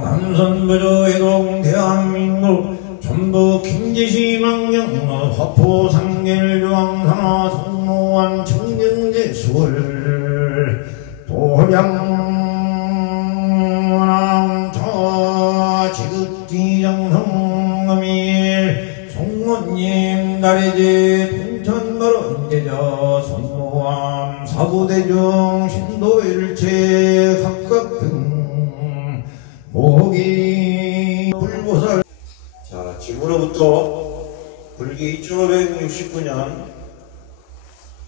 남선부조 해동 대한민국 전북 김제시망경 화포상계를 유황산화 성모한 청정제 수월 도량원암 지극지정성금일 송원님 다리제 동천바론제자 성모함 사부대중 신도일체 각각 등 모기 불보살. 자, 지금으로부터 불기 2569년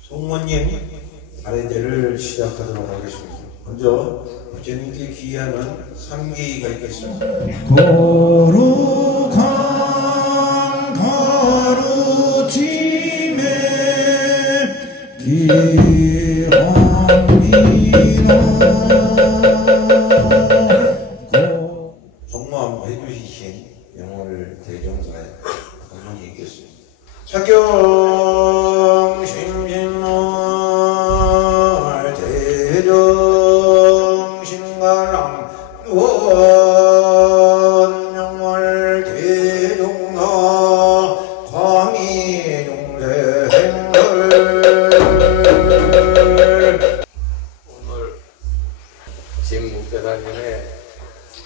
송원님 아래제를 시작하도록 하겠습니다. 먼저 부처님께 기하는 상계의가 있겠습니다. 거룩한 가루침에 기합니다. 성모함 해주시신 영월 대종사에 한번 읽겠습니다. 착경 심신말 대정 신가람 원 영월 대종사 광희 용세행설. 오늘 진묵대단전의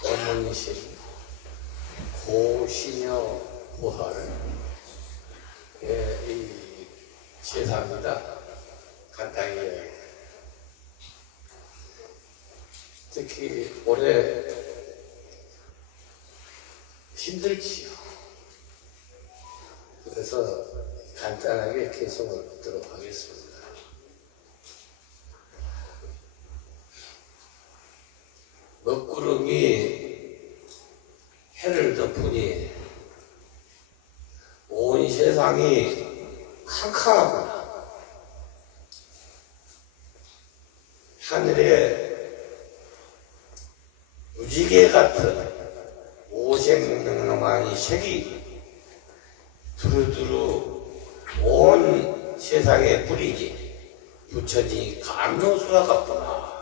어머니신 고신여 보살의 이 제사입니다. 간단히 특히 올해 힘들지요. 그래서 간단하게 개송을 듣도록 하겠습니다. 먹구름이 해를 덮으니 온 세상이 캄캄하구나. 하늘에 무지개 같은 오색명랑한 색이 두루두루 온 세상에 뿌리지 부처니 감로수가 같구나.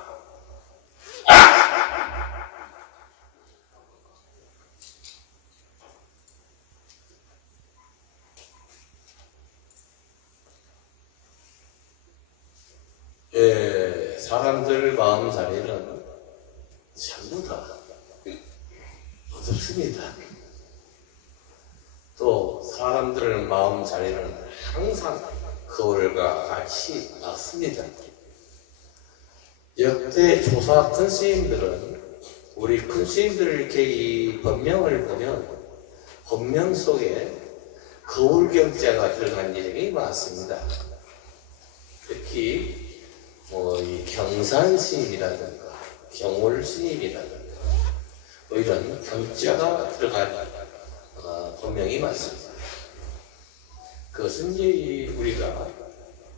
사람들 마음자리는 전부 다 어둡습니다. 또 사람들 마음자리는 항상 거울과 같이 맞습니다. 역대 조사 큰 스님들은 우리 큰 스님들 이렇게 이 법명을 보면 법명 속에 거울경자가 들어간 일이 많습니다. 특히 이 경산 스님이라든가 경월 스님이라든가 이런 경자가 들어간 법명이 많습니다. 그것은 이제 우리가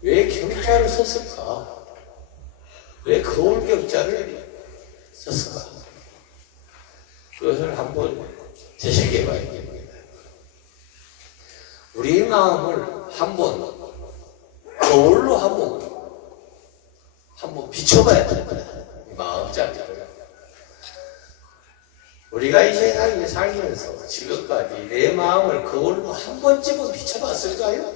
왜 경자를 썼을까? 왜 거울 경자를 썼을까? 그것을 한번 되새겨 봐야 됩니다. 우리 마음을 한번 거울로 한번 비춰봐야 됩니다. 마음자리를. 우리가 이 세상에 살면서 지금까지 내 마음을 거울로 한 번쯤은 비춰봤을까요?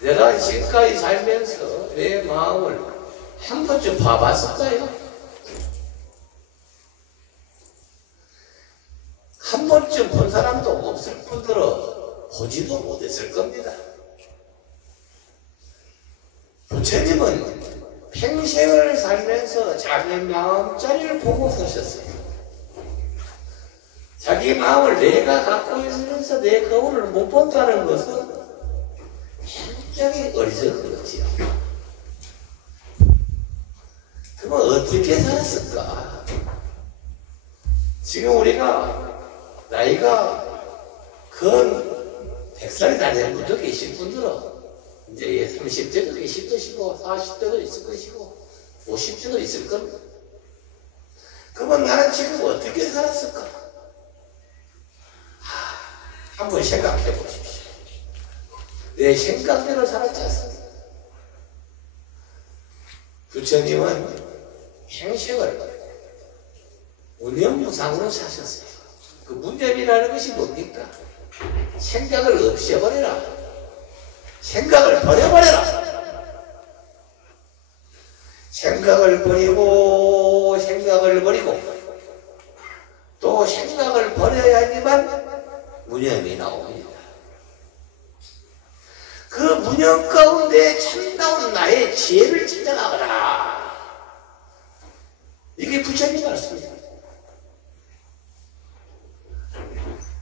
내가 지금까지 살면서 내 마음을 한 번쯤 봐봤을까요? 한 번쯤 본 사람도 없을 뿐더러 보지도 못했을 겁니다. 부처님은 평생을 살면서 자기 마음자리를 보고 사셨어요. 자기 마음을 내가 갖고 있으면서 내 거울을 못 본다는 것은 굉장히 어리석은 거지요. 그럼 어떻게 살았을까? 지금 우리가 나이가 건 100살이 다 된 분도 계신 분들은 이제 30대도 계실 것이고 40대도 있을 것이고 50대도 있을 겁니다. 그러면 나는 지금 어떻게 살았을까? 한번 생각해 보십시오. 내 생각대로 살았지 않습니까? 부처님은 평생을 무념무상으로 사셨어요. 그 무념이라는 것이 뭡니까? 생각을 없애버려라. 생각을 버려버려라. 생각을 버리고 또 생각을 버려야지만 무념이 나옵니다. 그 무념 가운데 참다운 나의 지혜를 찾아나가라. 이게 부처님 말씀입니다.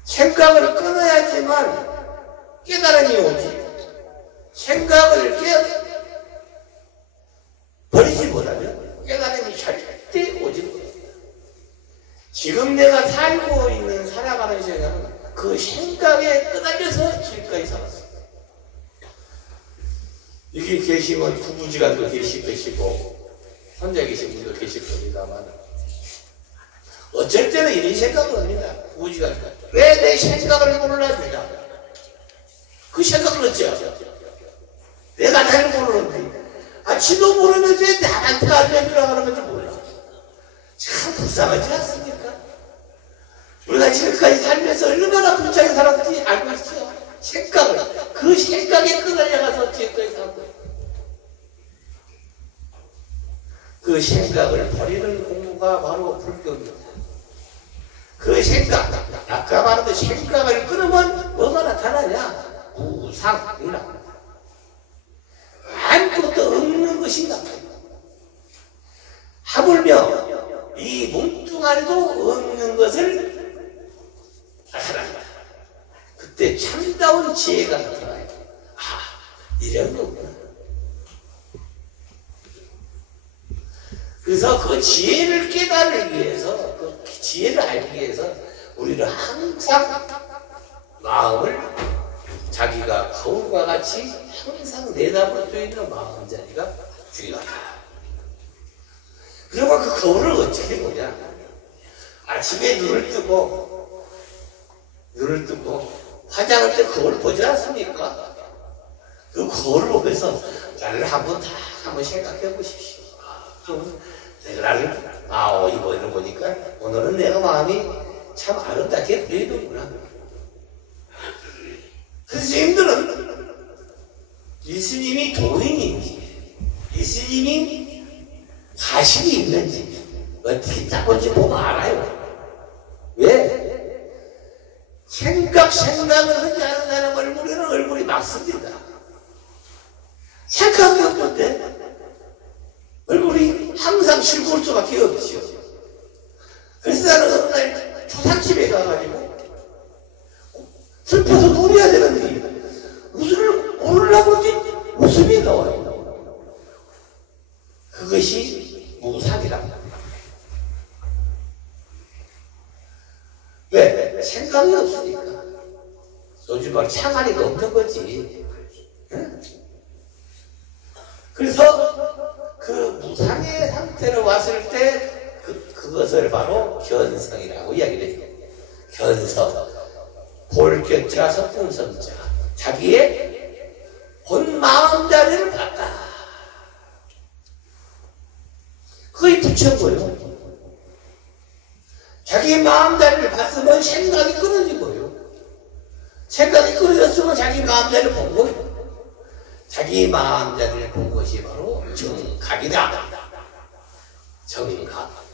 생각을 끊어야지만 깨달음이 오지. 생각을 버리지 못하면 깨달음이 절대 오지 못합니다. 지금 내가 살아가는 세상은 그 생각에 끄달려서 지금까지 살았어요. 여기 계시면 부부지간도 계실 것이고 혼자 계신 분도 계실 겁니다만 어쩔 때는 이런 생각을 합니다. 부부지간 왜 내 생각을 몰라주냐. 그 생각을 어찌하죠. 내가 나를 모르는데 지도 모르면서 나한테 알려주라고 하는 건지 몰라. 참 불쌍하지 않습니까? 우리가 지금까지 살면서 얼마나 불쌍히 살았는지 알고 있어요. 그 생각에 끌어내가서 지금까지 산 거예요. 그 생각을 버리는 공부가 바로 불교입니다. 그 생각, 아까 말한 그 생각을 끊으면 뭐가 나타나냐? 무상이라. 아무것도 없는 것이 나타나요. 하물며 이 몸뚱아리도 없는 것을 나타납니다. 그때 참다운 지혜가 나타나요. 이런 거구나. 그래서 그 지혜를 깨달기 위해서, 그 지혜를 알기 위해서 우리는 항상 마음을 자기가 거울과 같이 항상 내다볼 수 있는 마음자리가 중요하다. 그러면 그 거울을 어떻게 보냐? 아침에 눈을 뜨고 화장할 때 거울 보지 않습니까? 그 거울을 보면서 나를 한번 생각해 보십시오. 내가 나를 이번에 보니까 오늘은 내가 마음이 참 아름답게 보이는구나. 선생님들은 이 스님이 도인인지 이 스님이 가식이 있는지 어떻게 짜본지 보면 알아요. 왜? 생각을 하지 않은 사람 얼굴에는 얼굴이 막습니다. 생각이 없는데 얼굴이 항상 즐거울 수밖에 없지요. 그래서 나는 어느 날 초상집에 가가지고 슬퍼서 울어야 되는데 웃음을 울으려고 그러지 웃음이 나와요. 그것이 무상이랍니다. 왜? 생각이 없으니까. 요즘 말 창아리가 없는 거지. 응? 그래서 그 무상의 상태로 왔을 때 그것을 바로 견성이라고 이야기를 해요. 견성. 볼견자 성품성자. 자기의 본 마음자리를 봤다. 그게 부처인 거예요. 자기 마음자리를 봤으면 생각이 끊어진 거예요. 생각이 끊어졌으면 자기 마음자리를 본 거예요. 자기 마음자리를 본 것이 바로 정각이다. 정각.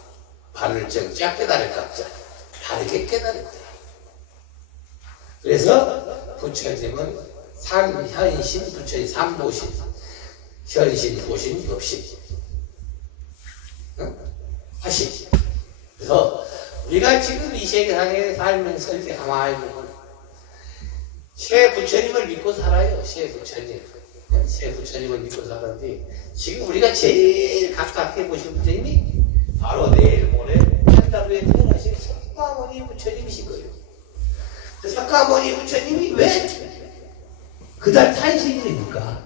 바를 정자 깨달을 각자. 바르게 깨달았다. 그래서 부처님은 삼현신, 부처의 삼보신, 현신, 보신, 법신, 화신. 그래서 우리가 지금 이 세상에 살면서 이렇게 가만히 보면 새 부처님을 믿고 살아요. 새 부처님을 믿고 살았는데 지금 우리가 제일 가깝게 보신 부처님이 바로 내일 모레 한 달 후에 태어나실 석가모니 부처님이신 거예요. 석가모니 부처님이 왜 그달 탄신입니까?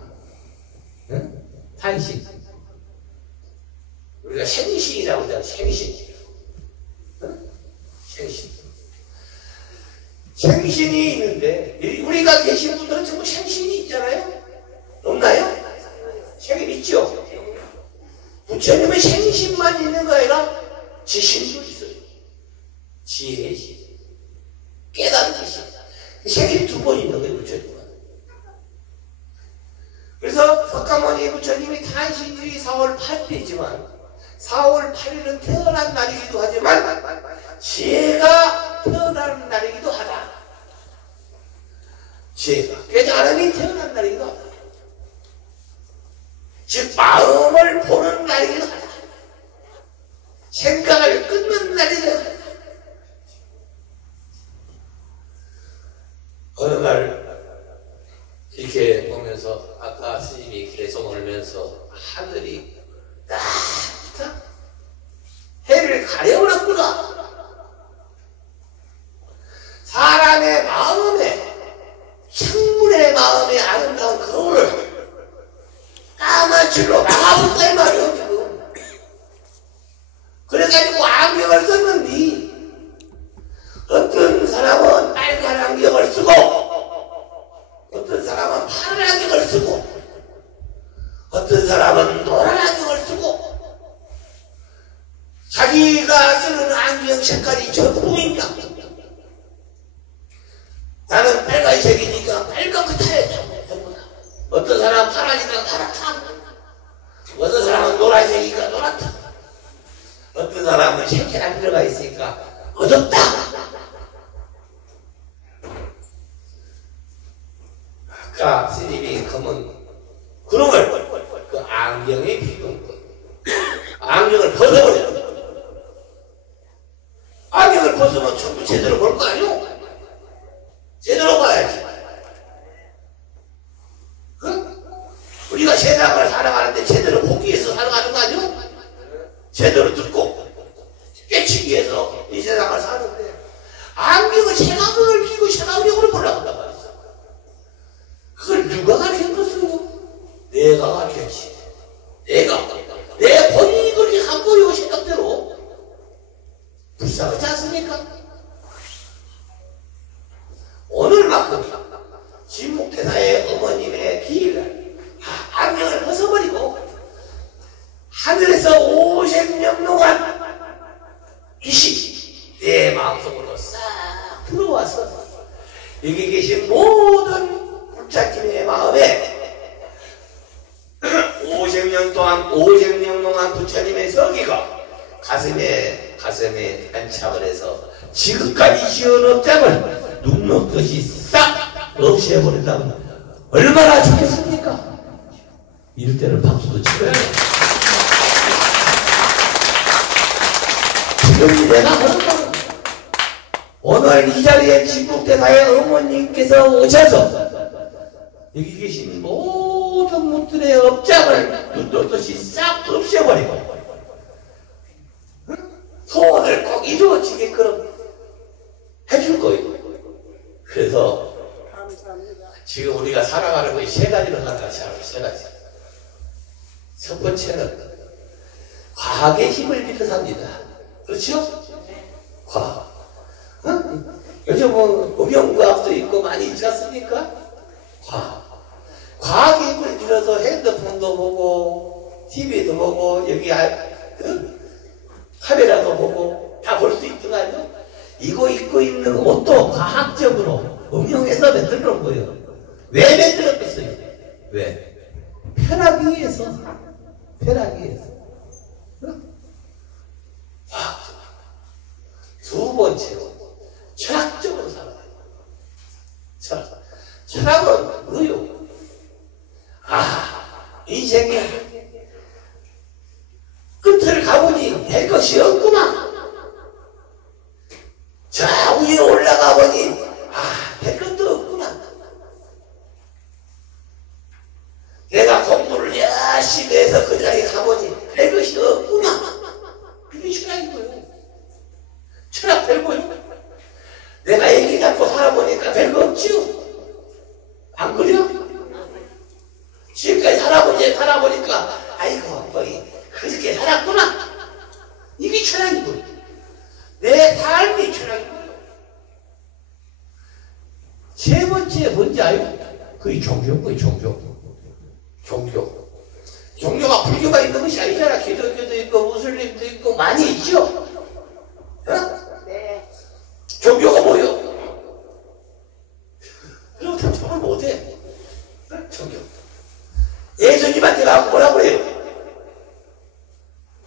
응? 탄신. 우리가 생신이라고 하잖아. 생신. 응? 생신. 생신이 있는데 우리가 계신 분들은 전부 생신이 있잖아요. 없나요? 생일 있죠? 부처님의 생신만 있는 거 아니라 지신도 있어요. 지혜의 신, 깨달은 신. 생신 2번 있는 거예요, 부처님은. 그래서 석가모니 부처님이 탄신일이 4월 8일이지만 4월 8일은 태어난 날이기도 하지만 지혜가 태어나는 날이기도 하다. 지혜가 깨달음이 태어난 날이기도 하다. 즉 마음을 보는 날이기도 하다. 생각을 끊는 날이기도 하다. 어느 날 이렇게 보면서 아까 스님이 길에서 오면서 하늘이 따뜻한 해를 가려버렸구나. 사람의 마음에, 창문의 마음에 아름다운 거울을 까만 줄로 막아볼까 이 말이오 지금. 그래가지고 안경을 썼는데 어떤 사람은 빨간 안경을 쓰고 어떤 사람은 파란 안경을 쓰고 어떤 사람은 노란 안경을 쓰고 자기가 쓰는 안경 색깔이 전부입니다. 나는 빨간색이니까 빨간 거 타야 돼. 어떤 사람은 파란이니까 파랗다. 어떤 사람은 노란색이니까 노랗다. 어떤 사람은 색깔 안 들어가 있으니까 어둡다. 아까 스님이 그놈을 그 안경에 비운 거예요. 안경을 벗어버려. 안경을 벗으면 전부 제대로 볼 거 아니오? 제대로 봐야지. 응? 우리가 세상을 살아가는데 제대로 보기 위해서 살아가는 거 아니오? 제대로 듣고 깨치기 위해서 이 세상을 사는데 안경을 색안경을 끼고 색안경으로 보려고 한단 말이야. 그걸 누가 가르쳤겠어요? 내가 가르쳤지. 내 본인이 그렇게 안 보이고 생각대로 불쌍하지 않습니까? 오늘만큼 진묵대사의 어머님의 기일을 안경을 벗어버리고 하늘에서 50년 동안 귀신 내 마음속으로 싹 들어와서 여기 계신 모든 불자님의 마음에 50년 동안 부처님의 서기가 가슴에 안착을 해서 지금까지 지은 업장을 눅눅듯이 싹 없애버린다면 얼마나 좋겠습니까? 이럴 때는 박수도 치고요. 지금 내가 그런다. 오늘 이 자리에 진묵대사의 어머님께서 오셔서 여기 계신 모든 분들의 업장을 눈놓듯이 싹 없애버리고 소원을 꼭 이루어지게끔 해줄 거예요. 그래서 지금 우리가 살아가는 것이 3가지로 살아가요. 3가지. 첫 번째는 과학의 힘을 믿어 삽니다. 그렇죠? 과학. 응? 요즘 음영과학도 있고 많이 있지 않습니까? 과학의 힘을 빌어서 핸드폰도 보고 TV도 보고 여기 카메라도 보고 다 볼 수 있는 거 아니에요? 이거 입고 있는 옷도 과학적으로 응용해서 만들어 놓은 거예요. 왜 만들었겠어요? 왜? 편하기 위해서. 두 번째로 철학적으로 살아가요. 철학은 의욕. 인생의 끝을 가보니 될 것이 없구나. 저 위에 올라가 보니 될 것도 없구나. 내가 공부를 열심히 해서 그 자리에 가보니 될 것이 없구나. 그게 철학인 거예요. 철학 별거요. 내가 애기 낳고 살아보니까 별거 없지요. 안 그래요? 지금까지 살아보니까 아이고 그렇게 살았구나. 이게 철학인 거예요. 내 삶이 철학인 거예요. 세 번째 뭔지 알아요? 그게 종교인 거예요. 종교. 종교가 불교가 있는 것이 아니잖아. 기독교도 있고 무슬림도 있고 많이 있죠. 어? 네. 종교가 뭐요? 그리고 답답을 못해. 종교. 예수님한테 가고 뭐라고 그래요?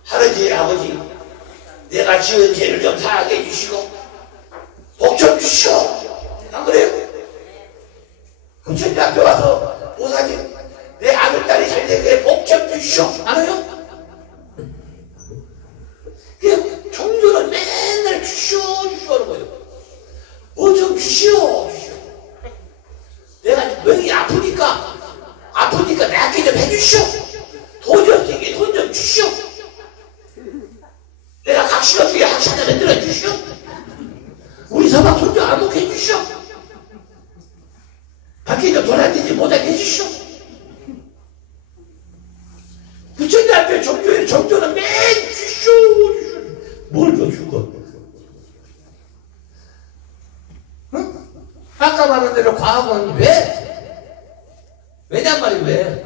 하나님 아버지, 내가 지은 죄를 좀 사하게 해주시고 복 좀 주시오. 안 그래요? 부처님 앞에 와서 보사님, 내 아들 딸이 잘 되게 복 좀 주시오. 안 해요? 그냥 종교는 맨날 주시오 하는 거예요. 뭐 좀 주시오. 내가 명이 아프니까 낫게 좀 해주시오. 돈이 없으니 돈 좀 주시오. 내가 각신 없으니 학사나 만들어 주시오. 우리 서방 손주 안목해 주시오. 밖에 좀 돈 안 되지 못하게 해주시오. 부처님 앞에 종교는 맨 주시오. 뭘 더 주고? 응? 아까 말한 대로 과학은 왜? 왜냔 말이 왜?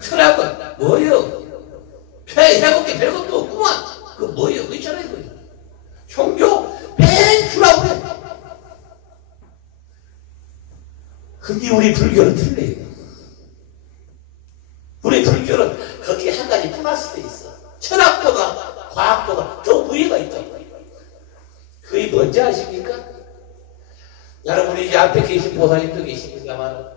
철학은 뭐예요? 해볼 게 별것도 없구만. 그 뭐예요? 그 있잖아요. 종교 맨 주라고 그래. 근데 우리 불교는 틀려요. 우리 불교는 거기에 한 가지 플러스도 있어. 철학보다 과학보다 더 우위가 있다고. 그게 뭔지 아십니까? 여러분이 이제 앞에 계신 보살님도 계십니다만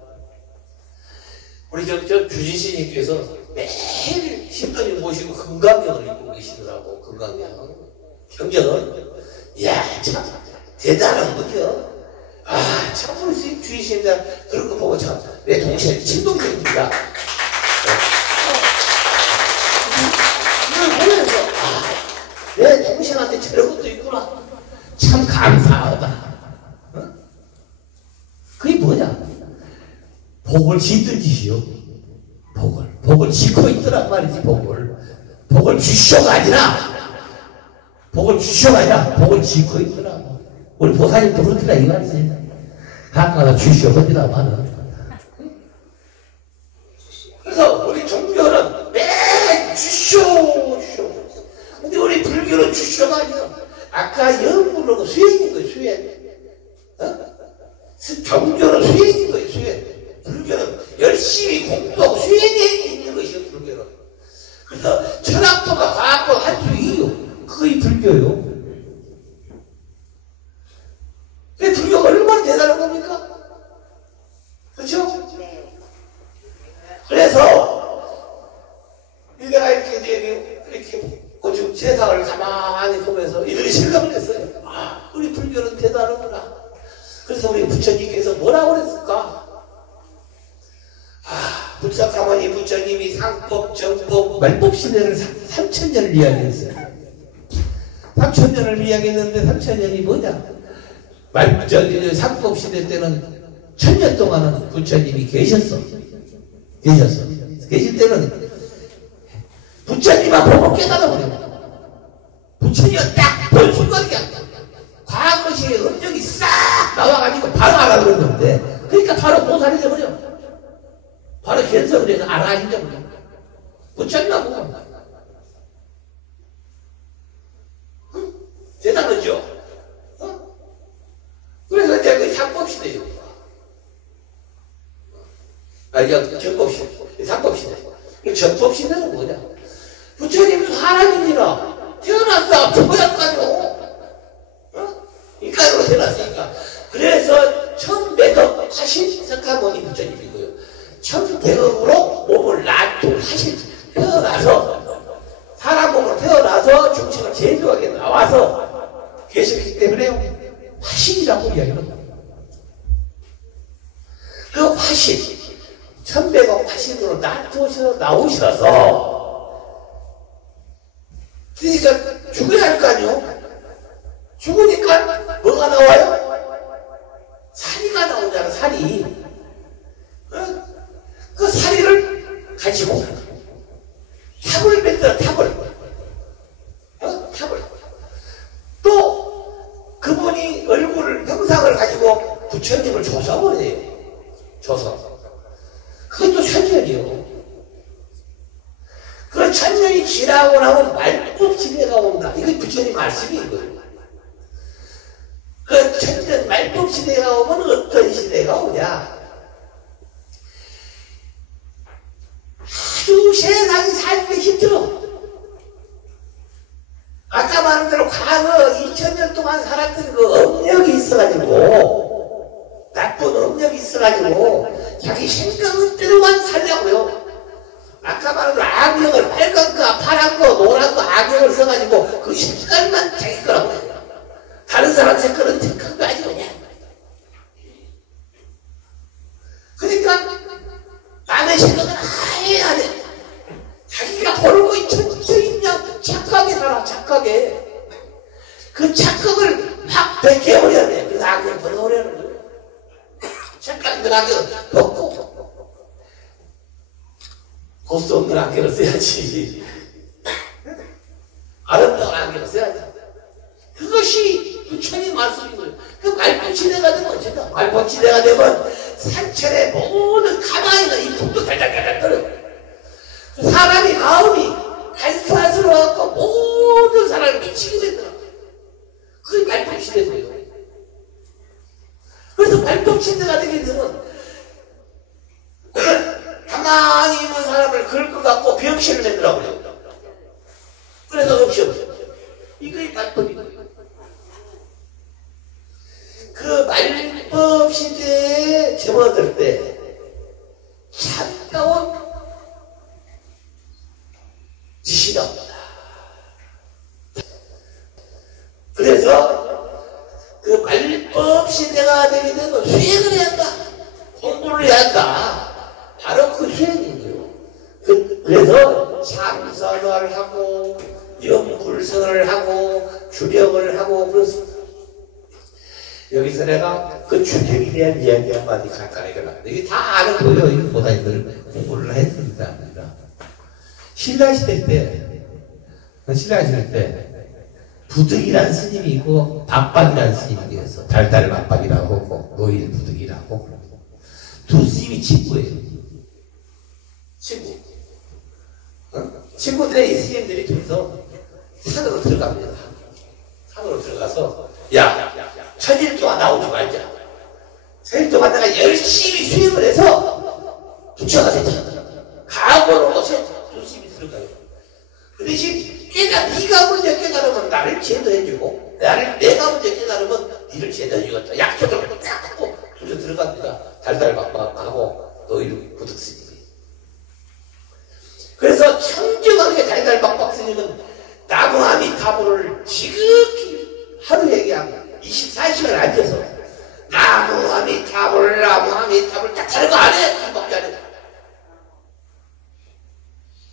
우리 저 주지스님께서 매일 신도님 모시고 금강경을 입고 계시더라고. 금강경 경전은 이야 참 대단한 거죠. 아 참 우리 주지스님 그런 거 보고 참 내 동생 친동생입니다. 이걸 보면서 내 동생한테 저런 것도 있구나. 참 감사하다. 어? 그게 뭐냐? 복을 짓든 짓이요. 복을 짓고 있더란 말이지. 복을 주시오가 아니라 복을 짓고 있더라. 우리 보살님도 그렇더라 이 말이지. 가끔가다 주시오 그러더라마는. 그래서 우리 종교는 맨 주시오. 근데 우리 불교는 주시오가 아니라 아까 영문으로 수행인 거예요. 수행. 어? 종교는 수행인 거예요. 수행. 불교는 열심히 공부하고 수행에 있는 것이요. 불교는. 그래서 철학도가 과학도 할 수 있어요. 그게 불교요. 근데 불교가 얼마나 대단한 겁니까? 그렇죠? 그래서 내가 이렇게 오죽 세상을 가만히 보면서 이들이 실감을 했어요. 아, 우리 불교는 대단하구나. 그래서 우리 부처님께서 뭐라고 그랬을까? 아, 불사가모니 부처님이 상법, 정법, 말법 시대를 3000년을 이야기했어요. 3000년을 이야기했는데 3000년이 뭐냐? 상법 시대 때는 1000년 동안은 부처님이 계셨어. 계실 때는 부처님만 보고 깨달아버려요. 부처님은 딱 본 순간에 과거시의 음정이 싹 나와가지고 바로 알아들었는데 그러니까 바로 보살이 되버려. 바로 현석을 해서 알아가진다고. 부처님만 보고. 응? 대단하죠? 어? 그래서 이제 그 상법시대예요. 이게 정법시대. 상법시대. 이 정법시대는 뭐냐? 부처님은 사람이니라. 태어났다. 죽어야까지요. 어? 인간으로 태어났으니까. 그래서 1180 석가모니 부처님이고요. 1100억으로 몸을 놔두고 사실 태어나서 사람 몸으로 태어나서 중생을 제도하게 나와서 계셨기 때문에 화신이라고 이야기합니다. 그 화신 1100억 화신으로 나오셔서 그러니까 죽어야 할 거 아니요? 죽으니까 뭐가 나와요? 사리가 나오잖아. 사리. 어? 그 사리를 가지고 탑을 만들어. 탑을. 또 그분이 얼굴을 형상을 가지고 부처님을 조성을 해요. 조성. 그것도 천년이요. 천년이 지나고 나면 말법 시대가 온다. 이게 부처님 말씀인 거예요. 그 천년 말법 시대가 오면 어떤 시대가 오냐? 아주 세상이 살기 힘들어. 아까 말한 대로 과거 2000년 동안 살았던 그 업력이 있어가지고, 나쁜 업력이 있어가지고 자기 생각대로만 살려고요. 아까 말한 대로 악령을, 빨간 거, 파란 거, 노란 거 악령을 써가지고 그 색깔만 자기 거라고 해요. 다른 사람 색깔은 택한 거 아니오냐. 그러니까 남의 생각은 아예 안 해. 자기가 모르고 천천히냐 착하게 살아. 착하게. 그 착각을 확 벗겨버려야 돼. 그래서 악을 벗어버려야 돼. 착각을 악을 벗고 고수 없는 안경을 써야지. 아름다운 안경을 써야지. 그것이 부처님 말씀인 거예요. 그 말법시대가 되면 어쨌든 말법시대가 되면 산천의 모든 가만히는 이 풍도 달달달달 떨어요. 사람이 마음이 간사스러워갖고 모든 사람을 미치게 되더라. 그게 말법시대예요. 그래서 말법시대가 되게 되면 가만히 있는 사람을 긁고 갖고 병실을 내더라고요. 그래서 없이 이게 말법이에요. 그 말법 시대에 접어들 때 차가운 지시가 옵니다. 그래서 그 말법 시대가 되게 되면 수행을 해야 한다. 공부를 해야 한다. 바로 그 수행이에요. 그래서 참선을 하고 영불선을 하고 주력을 하고 그래서 여기서 내가 그 주택에 대한 이야기 한마디 간단하게 하려고. 이게 다 아는 거예요. 이거보다 이걸 공부를 했습니다. 신라시대 때 부득이라는 스님이 있고 박박이라는 스님이 계서 달달 박박이라고 하고 노일 부득이라고 두 스님이 친구예요. 친구. 친구들의 이 스님들이 둘이서 산으로 들어갑니다. 산으로 들어가서 야 천일 동안 나오지 말자. 천일 동안 내가 열심히 수행을 해서 부처가 됐잖아. 각오로 두 스님이 들어가요. 그 대신 네가 먼저 깨달으면 나를 제도해주고 내가 먼저 깨달으면 니를 제도해주겠다. 약속을 딱 하고 둘이 들어갑니다. 달달박박하고 노일 부득 스님이. 그래서 청정하게 달달박박 스님은 나무 아미타불을 지극히 하루 얘기하고 24시간 앉아서 나무 아미타불 딱 다른 거 안 해. 한밖에 안 해.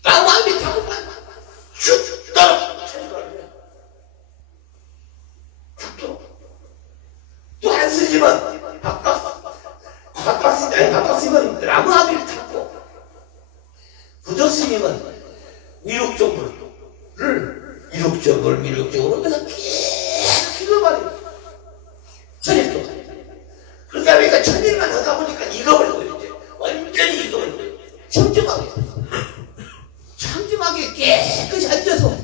나무 아미타불만 죽도록 또 한 스님은 박박 스님은 나무 아미를 탔고 부처 스님은 미륵정불을 그래서 계속 기도말이에요. 천일 동안. 그러다 보니까 천일만 하다 보니까 익어버리고 이제 완전히 익어버리고 청정하게 깨끗이 앉아서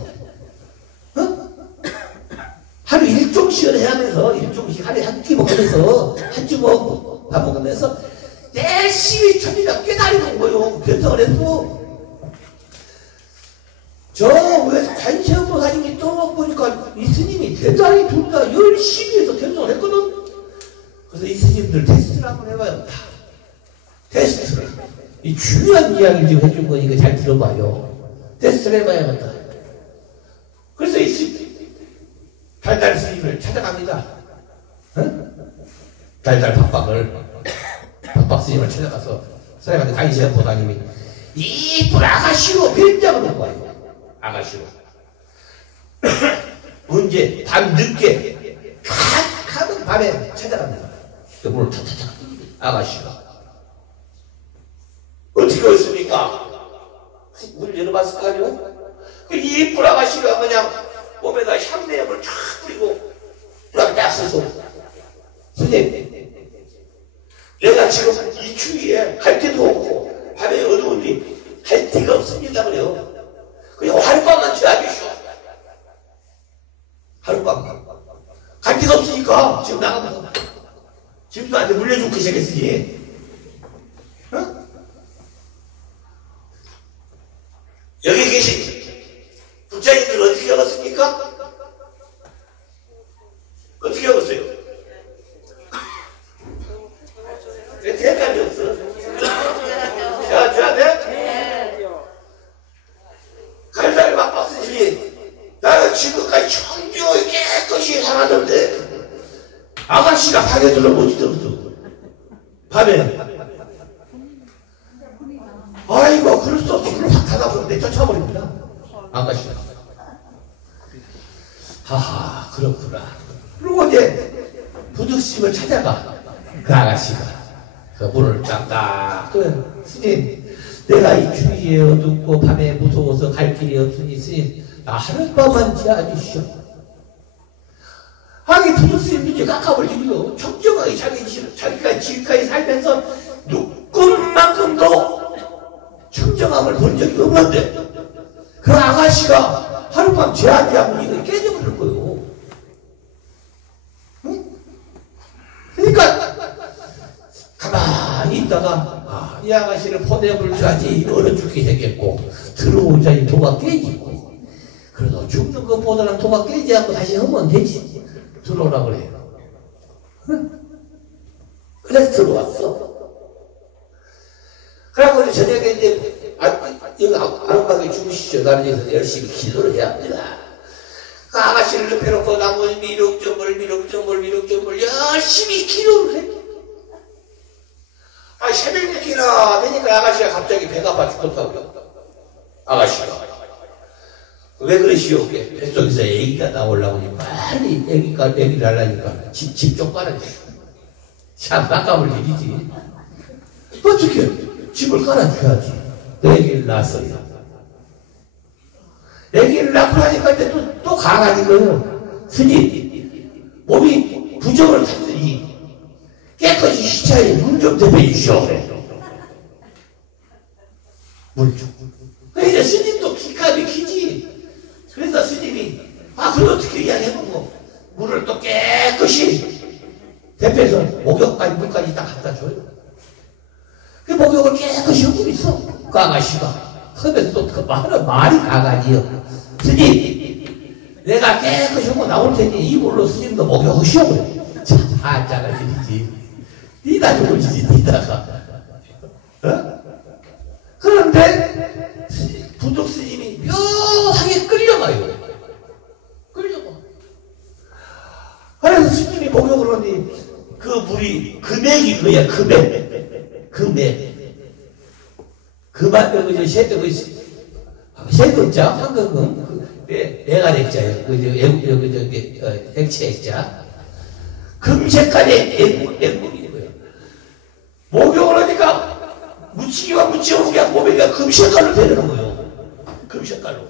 하루 일종씩을 해야하면서 일종씩 하루에 한 끼 먹으면서 한 주먹 밥 먹으면서 열심히 천일을 깨달는 거예요. 결정을 했어. 저 위에서 관세음을 가지고 있던 보니까 이 스님이 대단히 둘 다 열심히 해서 결정을 했거든. 그래서 이 스님들 테스트를 한번 해봐요. 테스트를. 이 중요한 이야기를 지금 해준 거니까 잘 들어봐요. 테스트를 해봐야겠다. 그래서 이 스님, 달달 스님을 찾아갑니다. 응? 달달 박박 스님을 찾아가서 사람한테 간시한 보다님이 이쁜 아가씨로 변장을 온 거예요. 아가씨로. 문제 밤 늦게 칵하는 밤에 찾아갑니다. 문을 탁탁탁 아가씨가 어떻게 했습니까? 문 열어봤을 거 아니에요? 그 이쁜 아가씨가 그냥 몸에다 향내염을 쫙 뿌리고 딱 써서 선생님 내가 지금 이 추위에 갈 데도 없고 밤에 어두운데 할 데가 없습니다 그래요. 그리고 하룻밤만 죄아주시오. 하룻밤만. 갈 데가 없으니까 지금 나가면서 집사한테 물려주고 시작했으니. 어? 여기 계신 부자님들 어떻게 알았습니까? 어떻게 알았어요? 왜 대답이 없어? 야, 줘야 돼? 갈달 막박스지. 나는 지금까지 청주에 깨끗이 살았는데 아가씨가 방에 들어오지 들었어. 밤에. 아이고, 그럴 수 없어. 그걸 확 닫아버리면 내쫓아버립니다. 아가씨가. 하하, 그렇구나. 그리고 이제 부득심을 찾아가. 그 아가씨가. 그 문을 딱딱. 그 스님, 내가 이 추위에 어둡고 밤에 무서워서 갈 길이 없으니 스님, 나 하룻밤만 지어주시오. 하긴 부득스님도 이제 깎아버리고요. 청정하게 자기가 지금까지 살면서 누군만큼도 청정함을 본 적이 없는데 그 아가씨가 하룻밤 제한지하면 이거 깨져버릴 거예요. 응? 그러니까 가만히 있다가 이 아가씨를 보내버려야지 얼어 죽게 생겼고 들어오자니 도가 깨지고 그래도 죽는 것보다는 도가 깨지 않고 다시 하면 되지. 들어오라 그래요. 응? 그래서 들어왔어. 그래갖고 저녁에 이제 여기 아름하게 주무시죠. 나는 여기서 열심히 기도를 해야 합니다. 그 아가씨를 옆에놓고 나머지 미륵점을 열심히 기도를 해. 새벽 늦게나 되니까 아가씨가 갑자기 배가 아파 죽겠다고요. 아가씨가. 왜 그러시오? 뱃속에서 애기가 나오려고 빨리 애기를 하려니까 집 좀 깔아주시오. 참 깜깜을 일이지. 어떻게? 집을 깔아줘야지. 애기를 낳았어요. 애기를 낳고 나니까 이제 또 강하니 거예요. 스님, 몸이 부정을 탔으니 깨끗이 시차에 물 좀 대배주시오. 그래. 물 좀. 이제 스님도 기가 막히지. 그래서 스님이, 그걸 어떻게 이야기해보고, 물을 또 깨끗이 대패해서 목욕까지 물까지 딱 갖다 줘요. 그 목욕을 깨끗이 하고 있어. 그 아가씨가. 그러면서 또 그 말이 강하지요. 스님, 내가 깨끗이 하고 나올 테니 이 물로 스님도 목욕하시오. 그래. 참, 한자가 지리지. 니다 죽을지지, 니다가. 어? 그런데, 부득 스님이 묘하게 끌려가요. 끌려가. 그래서 스님이 목욕을 하니 그 물이 금액인 거야, 금액. 그만, 세 글자, 한국은, 애가 액자예요. 액체 액자. 금색깔의 액물인 거예요. 목욕을 하니까, 묻히기와 묻히고 그냥 몸에 금색깔로 되는 거예요. 금색깔로.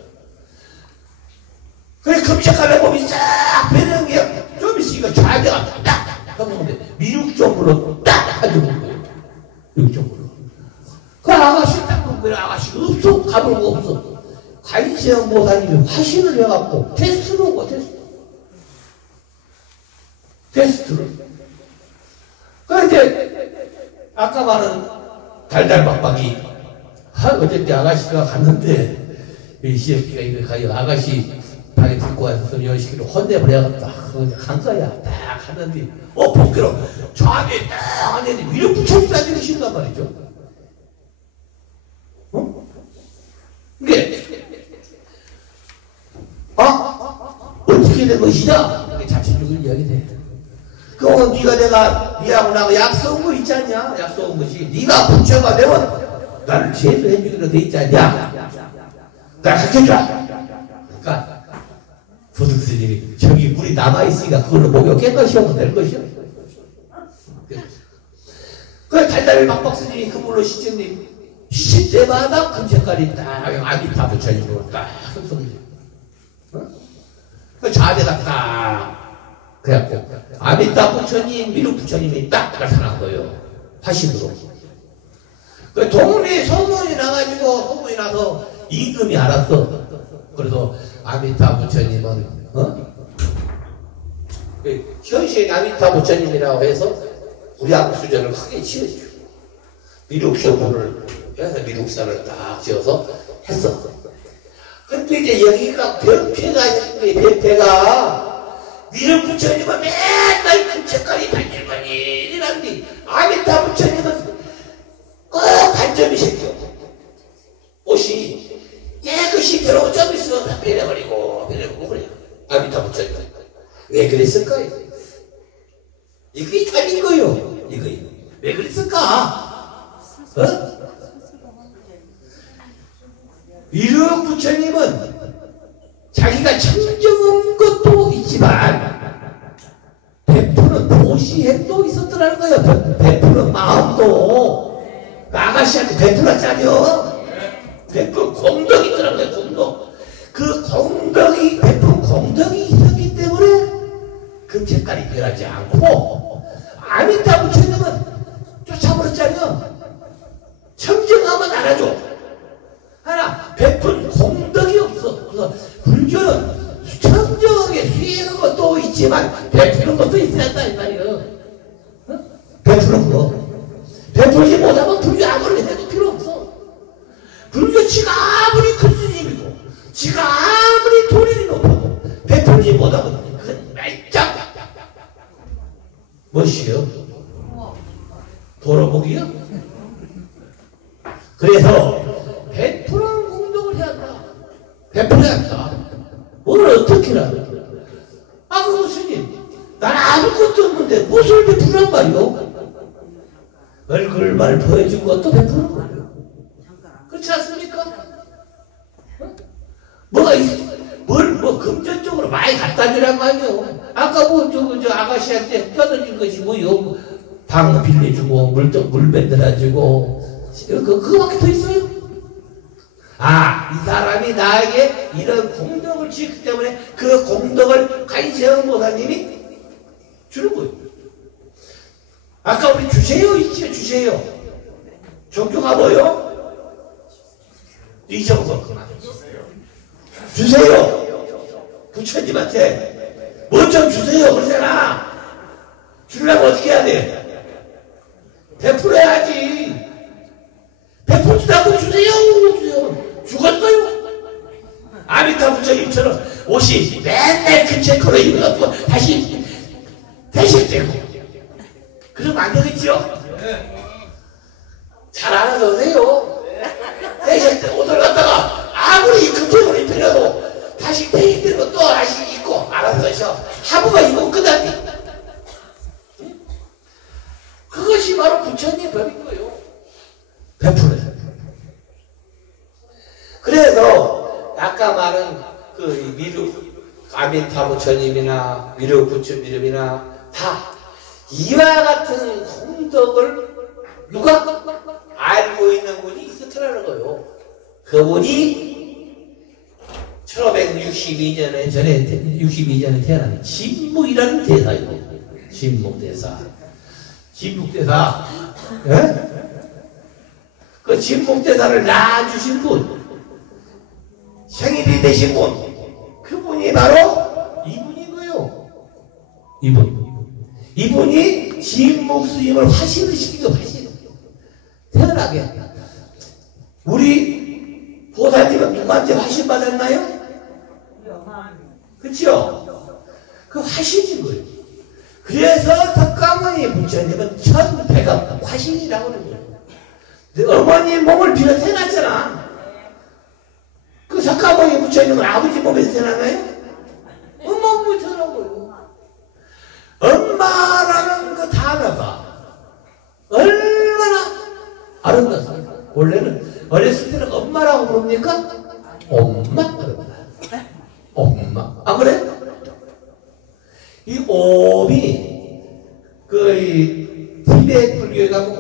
그래, 금색깔의 몸이 싹 배는 게 좀 있으니까 좌대가 딱 하는데, 미륵점으로 딱 가져온 거예요. 미륵점으로. 그 아가씨 딱 보면 아가씨가 없어. 가볼가 없어. 관세음 보사님이 화신을 해갖고 테스트를 한 거야, 테스트를. 그 이제, 아까 말한 달달박박이, 어쨌든 아가씨가 갔는데, 이 시애끼가 이거 가요. 아가씨 방에 들고 와서 여시키를 혼내버려야겠다. 간 거야. 딱 하는데, 복귀로 좌대에 딱 하는데, 위로 붙여주지 않는 것인단 말이죠. 이게, 어떻게 된 것이냐? 이게 자체적인 이야기네. 그건 네가 내가 니하고 나하고 약속한 거 있지 않냐? 약속한 것이 네가 부처가 되면 나를 제도해주기로 돼 있지 않냐? 나 가르쳐줘. 그러니까 부득스님이 저기 물이 남아있으니까 그걸로 목욕 깨끗이 될 것이요. 그 달달이 막박스님이 그 물로 시청님 시칠 때마다 금색깔이 딱 아미타 부처님으로 딱 흡성돼요. 그 좌대가 딱 그래갖고 아미타 부처님, 미륵 부처님이 딱 나타난 거예요. 화신으로. 그 동네 소문이 나가지고 소문이 나서 임금이 알았어. 그래서 아미타 부처님은 그 현실 아미타 부처님이라고 해서 우리하고 수전을 크게 지어주고 미륵쇼부를 해서 미륵산을 딱 지어서 했어. 근데 이제 여기가 변폐가 있는데 변폐가 미륵 부처님은 맨날 금책깔이 반질반질이란데 아미타 부처님은 꼭 단점이 생겨. 옷이 깨끗이 들어오고 좀 있으면 다 변해버리고 그래요. 아미타 부처님은 왜 그랬을까요? 이게 답인 거요. 이거 왜 그랬을까? 미륵 부처님은 자기가 청정한 것도 있지만 베푸는 보시행도 있었더라는 거예요. 베푸는 마음도 아가씨한테 베풀었잖아요. 베풀 공덕이 있더라는 거예요. 공덕. 그 공덕이 베푼 공덕이 있었기 때문에 금책깔이 변하지 않고 아미타 부처님은 쫓아버렸잖아요. 청정하면 알아줘. 하나 베푼 공덕이 없어. 그래서 불교는 청정하게 수행한 것도 있지만 베푸는 것도 있어야 한다 이 말이에요. 베푸는 거. 베풀지 못하면 불교 아무리 해도 필요 없어. 불교 지가 아무리 큰 스님이고 지가 아무리 도리이 높아도 베풀지 못하면 그건 말짱 무엇이요? 돌아보기요? 그래서 베푸는 공덕을 해야 한다. 베풀어야 한다. 뭘 어떻게 해라. 그 스님 난 아무것도 없는데 무엇을 베푸란 말이요? 얼굴만 보여준 것도 베푸는 거예요. 그렇지 않습니까? 뭐가 있어? 뭐 금전적으로 많이 갖다 주란 말이요. 아까 저 아가씨한테 떠들린 것이 뭐요? 방 빌려주고 물 만들어주고 그거밖에 더 있어요? 이 사람이 나에게 이런 공덕을 지었기 때문에 그 공덕을 간세형 보사님이 주는 거예요. 아까 우리 주세요 있죠? 주세요. 종교가 뭐요? 잊어먹었구나. 주세요. 부처님한테 뭐 좀 주세요. 그러잖아. 주려면 어떻게 해야 돼? 베풀어야지. 베풀지도 않고 주세요. 죽었어요. 아미타 부처님처럼 옷이 맨날 큰 체크로 입어갖고 다시 대실되고 그러면 안 되겠죠? 잘 알아서 오세요. 대실때 옷을 갖다가 아무리 금쪽으로 입혀도 다시 대실되고 또 다시 입고 알아서 하셔. 하부가 입으면 끝나니. 그것이 바로 부처님의 법인 거예요. 베풀어요. 그래서 아까 말한 그 미륵 아미타 부처님이나 미륵 부처님이나 다 이와 같은 공덕을 누가 알고 있는 분이 있었더라는 거예요. 그분이 1562년에 62년에 태어난 진묵이라는 대사예요. 진묵대사. 진묵대사. 예? 그 진묵대사를 낳아주신 분, 생일이 되신 분, 그분이 바로 이분이고요. 이분이 진묵 스님을 화신을 시킨 거, 화신. 태어나게. 우리 보살님은 누구한테 화신 받았나요? 그쵸? 그 화신인 거예요. 그래서 석가모니 부처님은 1000배가 화신이라고 그러는 거예요. 어머니 몸을 빌어 태어났잖아. 그 석가모니 부처님은 아버지 몸에서 태어나나요? 엄마 몸에서 태어나고요. 엄마라는 그 단어가 얼마나 아름답습니까? 원래는 어렸을 때는 엄마라고 부릅니까? 엄마 그럽니다. 엄마. 그래? 이 옴이 그 티베트 불교에 가면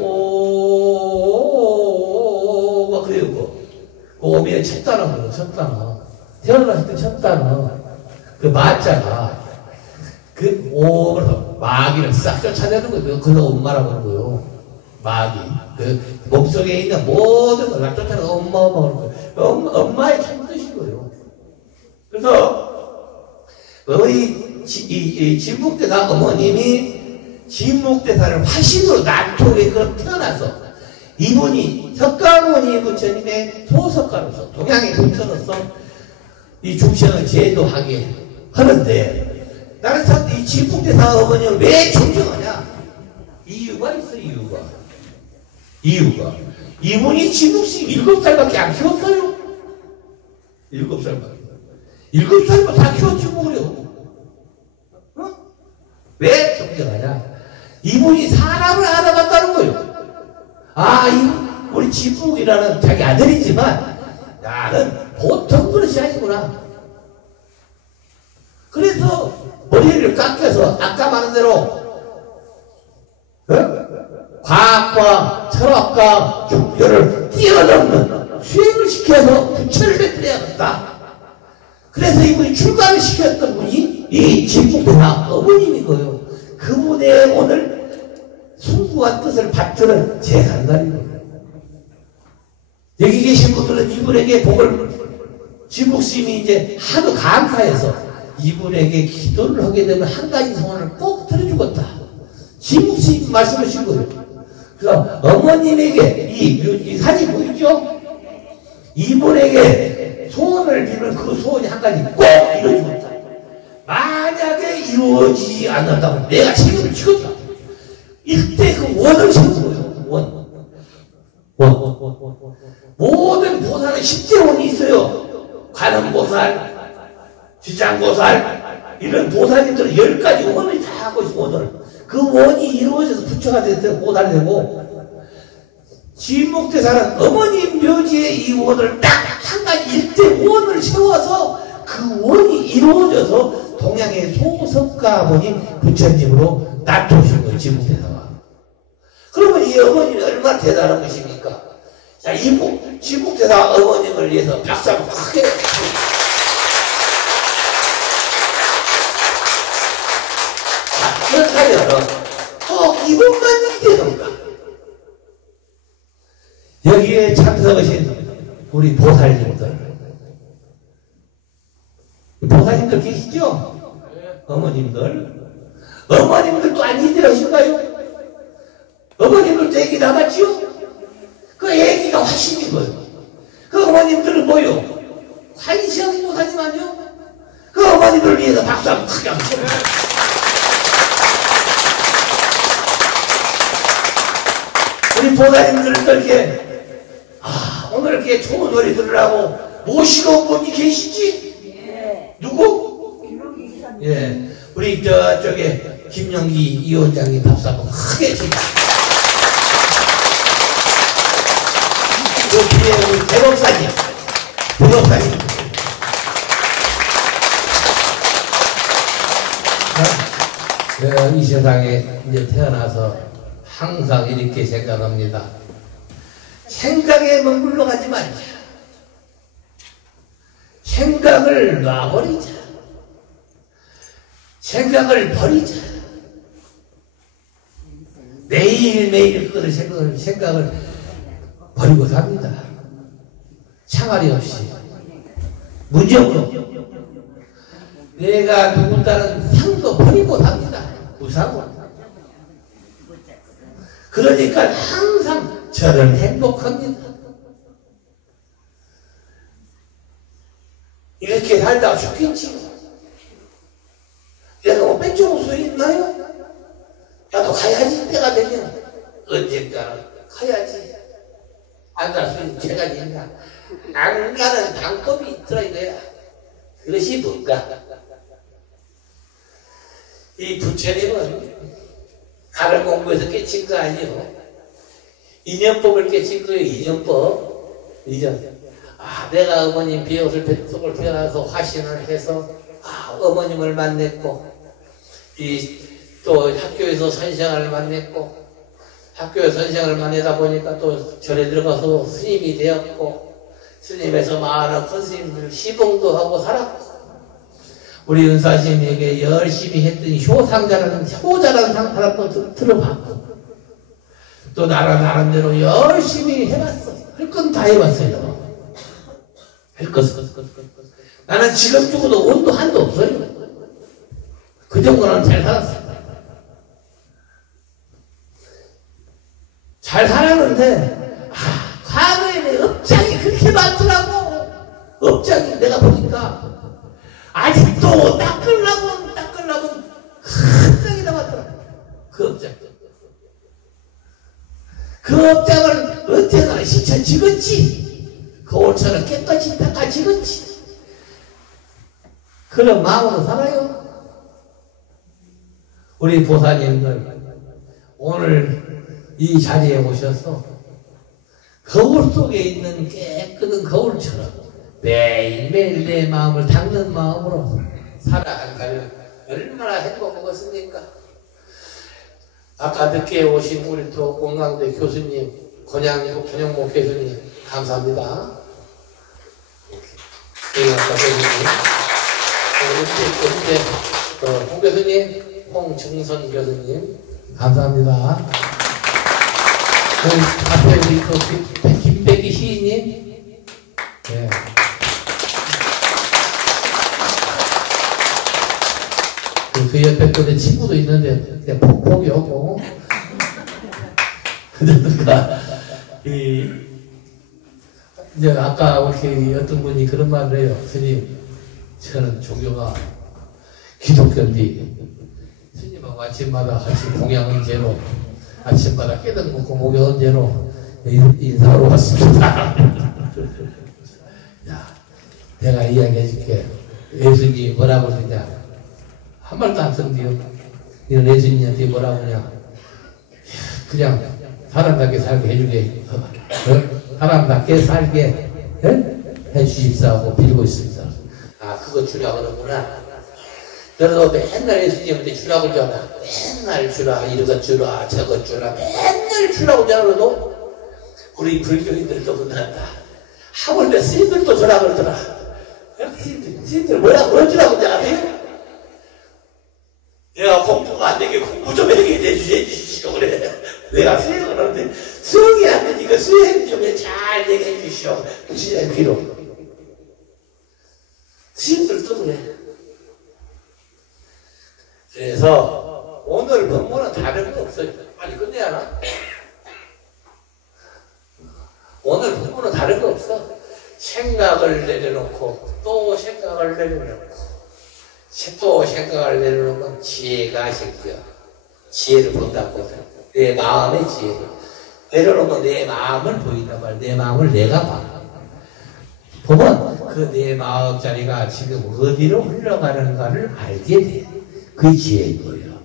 오가 그래요. 그 옴이 첫 단어거든. 첫 단어. 태어났을 때 첫 단어. 그 마자가 그 옴을 마귀를 싹 쫓아내는 거예요. 그래서 엄마라고 하는 거예요. 마귀, 그 몸속에 있는 모든 걸 쫓아서 엄마의 참 뜻이고요. 그래서 우리 진묵대사 어머님이 진묵대사를 화신으로 난토에 태어나서 이분이 석가모니 부처님의 소석가로서 동양의 부처로서 이 중생을 제도하게 하는데, 나는 참 이 진묵대사 어머니를 왜 존경하냐? 이유가 있어. 이유가 이분이 진묵스님 7살밖에 안 키웠어요. 7살밖에. 7살만 다 키웠지 뭐래요. 어? 왜 존경하냐? 이분이 사람을 알아봤다는 거예요. 우리 진묵이라는 자기 아들이지만 나는 보통 그릇이 아니구나. 그래서 머리를 깎여서 아까 말한 대로 과학과 철학과 종교를 뛰어넘는 수행을 시켜서 부처를 뱉어야겠다. 그래서 이분이 출가를 시켰던 분이 이 진묵대사 어머님이고요. 그분의 오늘 숭고한 뜻을 받들은 제 간날이거든요. 여기 계신 분들은 이분에게 복을, 진묵스님이 이제 하도 감사해서 이분에게 기도를 하게 되면 한 가지 소원을 꼭 들어주겠다. 진묵스님 말씀하신 거예요. 그래서 어머님에게 이 산이 보이죠? 이분에게 소원을 빌면 그 소원이 한 가지 꼭 이루어지겠다. 만약에 이루어지지 않는다면 내가 책임을 지겠다. 이때 그 원을 세운 거예요. 원. 모든 보살은 10대 원이 있어요. 관음보살, 지장보살, 이런 보살님들은 10가지 원을 다 하고 있어. 원을. 그 원이 이루어져서 부처가 돼서 보살이 되고, 진묵대사는 어머님 묘지에 이 원을 딱 한 가지 일대 원을 세워서 그 원이 이루어져서 동양의 소석가모니 부처님으로 나토신 거예요. 진묵대사가. 그러면 이 어머님이 얼마나 대단한 것입니까? 자, 이 진묵대사 어머님을 위해서 박수 한번 크게. 자, 그렇다면 꼭 이것만 되는가? 여기에 참석하신 우리 보살님들, 보살님들 계시죠? 어머님들도 안 힘들으신가요? 어머님들도 애기 남았지요? 그 애기가 화신인 거예요. 그 어머님들은 뭐요? 관시형 보살님 아니요? 그 어머님들을 위해서 박수 한번 크게 한번 쳐요. 우리 보살님들도 이렇게 오늘 이렇게 좋은 노래 들으라고 모시고 온 분이 계시지? 예. 누구? 예, 우리 저쪽에 김영기 위원장님 박수 한번 크게 칩니다. 그 뒤에 우리 대법사님. 이 세상에 이제 태어나서 항상 이렇게 생각합니다. 생각에 머물러 가지 말자. 생각을 놔버리자. 생각을 버리자. 매일매일 그런 생각을 버리고 삽니다. 창활이 없이. 무정으로. 내가 누군가는 상도 버리고 삽니다. 무상으로. 그러니까 항상 저는 행복합니다. 이렇게 살다가 죽겠지. 내가 뭐 뺀쪽을 수 있나요? 나도 가야지. 때가 되면 언젠가 가야지. 안 갈 수 있는 제가 있나? 안 가는 방법이 있더라 이거야. 그것이 뭔가? 이 부처님은 가를 공부해서 깨친 거 아니에요. 인연법을 깨친 거예요. 인연법. 내가 어머님 비옷을 뱃속을 태어나서 화신을 해서 어머님을 만났고, 또 학교에서 선생을 만났고, 학교에서 선생을 만나다 보니까 또 절에 들어가서 스님이 되었고, 스님에서 많은 큰 스님들 시봉도 하고 살았고, 우리 은사스님에게 열심히 했더니 효자라는 상 하나 또 들어봤고, 또 나름대로 열심히 해봤어. 할 건 다 해봤어요. 할 것은. 나는 지금 죽어도 원도 한도 없어요. 그 정도는 잘 살았어. 잘 살았는데, 과거에 내 업장이 그렇게 많더라고. 업장이 내가 보니까, 아직도 닦으려고 큰 장이 남았더라고. 그 업장. 그 업장을 언제나 시천지겠지. 그 옷처럼 깨끗이 닦아지겠지. 그런 마음으로 살아요. 우리 보사님들 오늘 이 자리에 오셔서 거울 속에 있는 깨끗한 거울처럼 매일매일 내 마음을 닦는 마음으로 살아간다면 얼마나 행복하겠습니까? 아까 늦게 오신 우리 또 공강대 교수님, 권영모 교수님 감사합니다. 교수님, 홍 교수님, 홍정선 교수님 감사합니다. 앞에 우리 또 김백기 시인님, 네. 그 옆에 또 내 친구도 있는데 그냥 폭폭이 오고 그러니까 이제 아까 이렇게 어떤 분이 그런 말을 해요. 스님, 저는 종교가 기독교인데 스님하고 아침마다 같이 공양은 죄로 아침마다 깨닫 먹고 목욕은 죄로 인사하러 왔습니다. 야, 내가 이야기해 줄게. 예수님이 뭐라고 그러냐. 한 말도 안 쓴대요. 이런 예수님한테 뭐라고 그러냐. 그냥 사람답게 살게 해주게. 사람답게 살게 해주십사하고 빌고 있습니다. 그거 주라고 그러구나. 너도 맨날 예수님한테 주라고 그러잖아. 맨날 주라, 이것 주라, 저것 주라, 맨날 주라고 그러잖아도 우리 불교인들도 그런다. 하물며 스님들도 주라고 그러더라. 스님들 뭐라고 주라고 그러지 아세요? 내가 공부가 안 되게 공부 좀 해주시오 그래. 내가 수행을 하는데 수행이 안 되니까 수행 좀 잘 되게 해주시오. 그치냐 비로. 스님들도 그래. 그래서 오늘 법문은 다른 거 없어요. 빨리 끝내야 하나? 오늘 법문은 다른 거 없어. 생각을 내려놓고 또 생각을 내려놓고 또 생각을 내려놓으면 지혜가 생겨. 지혜를 본다고. 내 마음의 지혜를. 내려놓으면 내 마음을 보인단 말이야. 내 마음을 내가 봐. 보면 그 내 마음자리가 지금 어디로 흘러가는가를 알게 돼. 그 지혜인 거예요.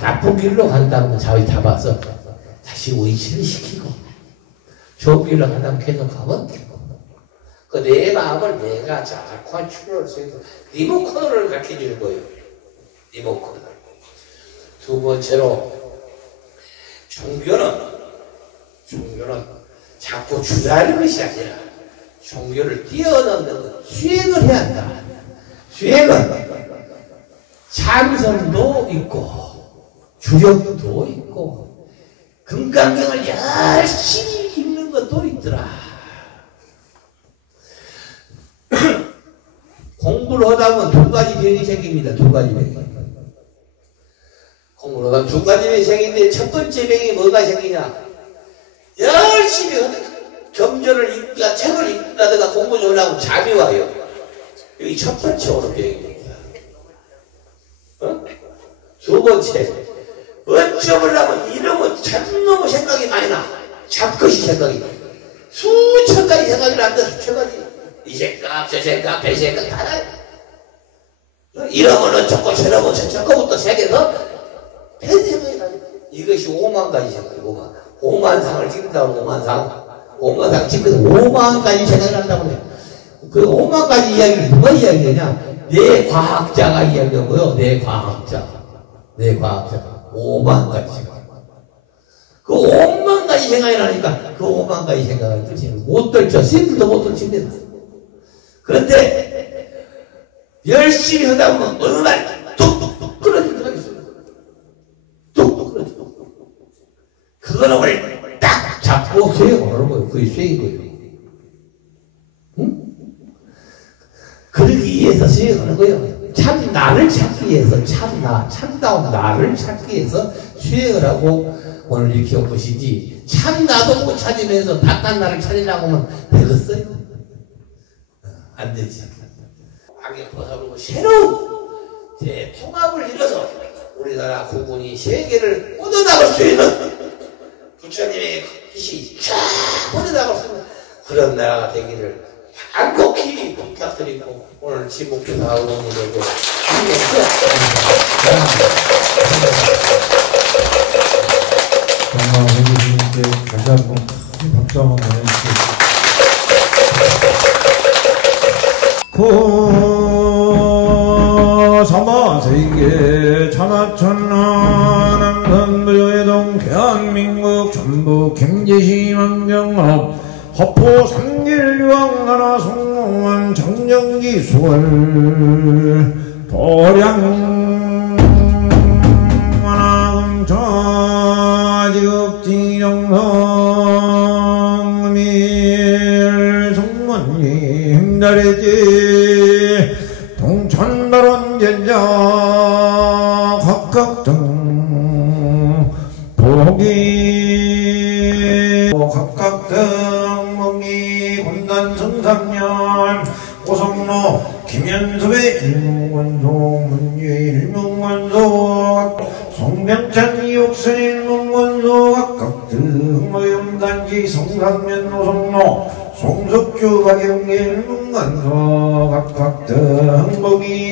나쁜 길로 간다면 자위 잡아서 다시 의지를 시키고 좋은 길로 간다면 계속 가면 되고 그 내 마음을 내가 잘 컨트롤해서 리모컨을 가르쳐 주는 거예요. 리모컨을. 두 번째로 종교는 자꾸 주자는 것이 아니라 종교를 뛰어넘는 것, 수행을 해야 한다. 수행은 참선도 있고 주력도 있고 금강경을 열심히 읽는 것도 있더라. 공부를 하다 보면 두 가지 병이 생깁니다. 두 가지 병이. 공부를 하다 보면 두 가지 병이 생기는데 첫 번째 병이 뭐가 생기냐. 열심히 경전을 읽다, 책을 읽다가 공부 좀 하면 잠이 와요. 여기 첫 번째 오는 병입니다. 두 번째, 어쩌려면 이러면 참너무 생각이 많이 나. 잡것이 생각이 나. 수천 가지 생각이 난다, 수천 가지. 이 생각, 저 생각, 배 생각 다 나요. 이러면 어쩌고 저러면 저쩌고부터 생겨서 배 생각이 나요. 이것이 5만 가지 생각이고, 5만 상을 찍는다고 5상 찍어서 5만 가지 생각이 난다고 해요. 그 5만 가지 이야기를 누가 이야기하냐? 내 과학자가 이야기하고요. 내 과학자. 5만 가지 생각. 그 5만 가지 생각이 나니까 그 5만 가지 생각을 떨치는 못 떨쳐. 스님들도 못 떨칩니다. 그런데 열심히 하다 보면 어느 날 뚝뚝뚝 끊어질 때가 있어요. 뚝뚝 끊어져. 그거는 그게 수행인 거예요. 응? 그러기 위해서 수행하는 거예요. 참 나를 찾기 위해서, 참다운 나를 찾기 위해서 수행을 하고 오늘 이렇게 온 것이지, 참 나도 못 찾으면서 바깥 나를 찾으려고 하면 되겠어요? 안 되지. 악역보살하고 새로운 통합을 이뤄서 우리나라 국군이 세계를 뻗어나갈 수 있는, 부처님의 뜻이 쫙 뻗어나갈 수 있는 그런 나라가 되기를 간곡히 부탁드리고, 오늘 지목교사 의원님에게 정말 회장님께 다시 한번 큰 박수 한번 보내주세요. 고사마세계 천하천하 남선부여해동 대한민국 전북 경제시 환경업 허포 삼길유황나라 성공한 정정기 수월 도량 지급지정성 밀성문이 힘다래지 동천다론제자 각각등 복이 각각등 멍이 군단성삼년 고성로 김현섭의 일문관소 문유의 일문관소 송병찬 이옥선 일문관소 각각등 모임단지 성상면 노성로 송석주 박영길 일문관소 각각등 복이